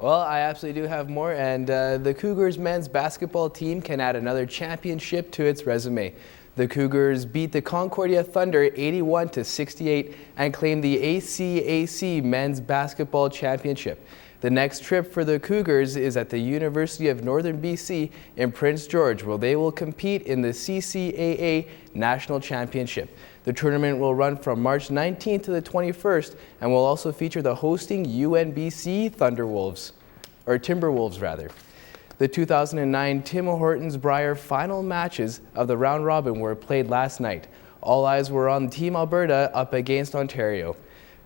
Well, I absolutely do have more, and the Cougars men's basketball team can add another championship to its resume. The Cougars beat the Concordia Thunder 81-68 and claimed the ACAC men's basketball championship. The next trip for the Cougars is at the University of Northern BC in Prince George, where they will compete in the CCAA National Championship. The tournament will run from March 19th to the 21st and will also feature the hosting UNBC Timberwolves rather. The 2009 Tim Hortons Brier final matches of the round robin were played last night. All eyes were on Team Alberta up against Ontario.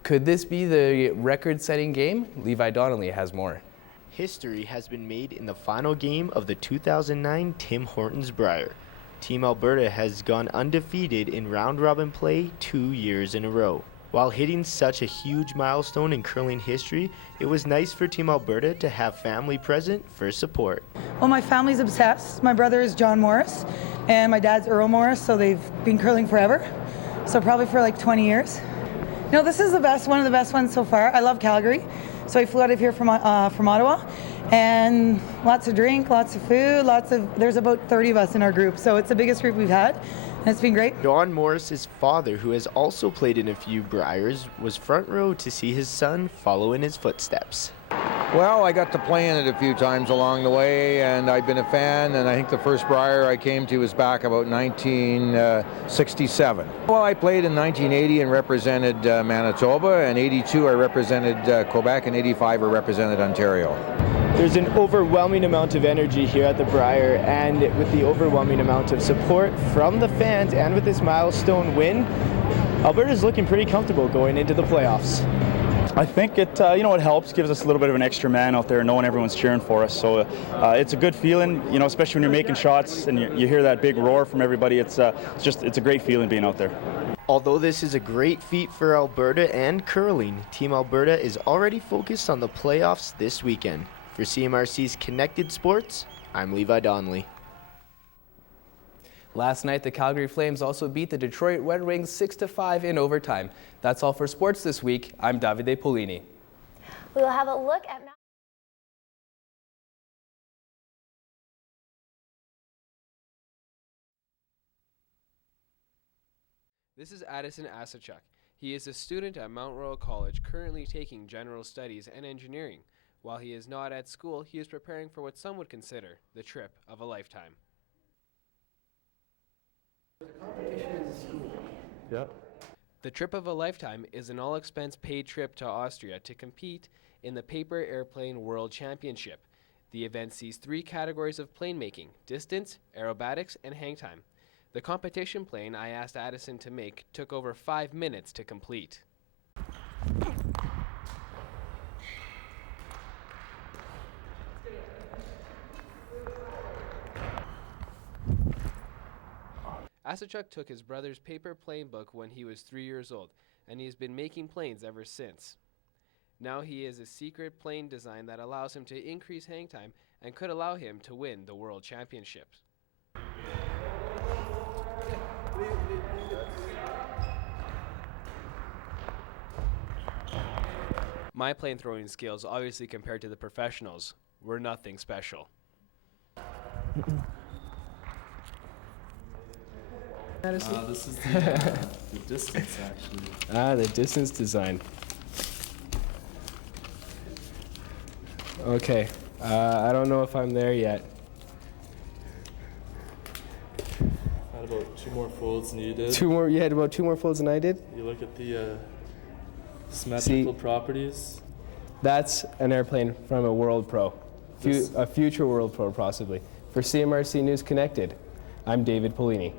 Could this be the record-setting game? Levi Donnelly has more. History has been made in the final game of the 2009 Tim Hortons Brier. Team Alberta has gone undefeated in round-robin play 2 years in a row. While hitting such a huge milestone in curling history, it was nice for Team Alberta to have family present for support. Well, my family's obsessed. My brother is John Morris, and my dad's Earl Morris, so they've been curling forever. So probably for like 20 years. No, this is one of the best ones so far. I love Calgary, so I flew out of here from Ottawa, and lots of drink, lots of food, there's about 30 of us in our group, so it's the biggest group we've had, and it's been great. John Morris's father, who has also played in a few Briers, was front row to see his son follow in his footsteps. Well, I got to play in it a few times along the way, and I've been a fan, and I think the first Brier I came to was back about 1967. Well, I played in 1980 and represented Manitoba, and 82 I represented Quebec, and 85 I represented Ontario. There's an overwhelming amount of energy here at the Brier, and with the overwhelming amount of support from the fans and with this milestone win, Alberta's looking pretty comfortable going into the playoffs. I think it helps, gives us a little bit of an extra man out there knowing everyone's cheering for us. So it's a good feeling, especially when you're making shots and you hear that big roar from everybody. It's a great feeling being out there. Although this is a great feat for Alberta and curling, Team Alberta is already focused on the playoffs this weekend. For CMRC's Connected Sports, I'm Levi Donnelly. Last night, the Calgary Flames also beat the Detroit Red Wings 6-5 in overtime. That's all for sports this week. I'm Davide Polini. We will have a look at This is Addison Asachuk. He is a student at Mount Royal College, currently taking general studies and engineering. While he is not at school, he is preparing for what some would consider the trip of a lifetime. Yep. The trip of a lifetime is an all-expense paid trip to Austria to compete in the Paper Airplane World Championship. The event sees 3 categories of plane making: distance, aerobatics, and hang time. The competition plane I asked Addison to make took over 5 minutes to complete. Asachuk took his brother's paper plane book when he was 3 years old, and he has been making planes ever since. Now he has a secret plane design that allows him to increase hang time and could allow him to win the World Championships. My plane throwing skills, obviously compared to the professionals, were nothing special. This is the distance, actually. The distance design. Okay, I don't know if I'm there yet. Had about 2 more folds than you did. You had about 2 more folds than I did? You look at the symmetrical properties. That's an airplane from a World Pro, a future World Pro possibly. For CMRC News Connected, I'm David Polini.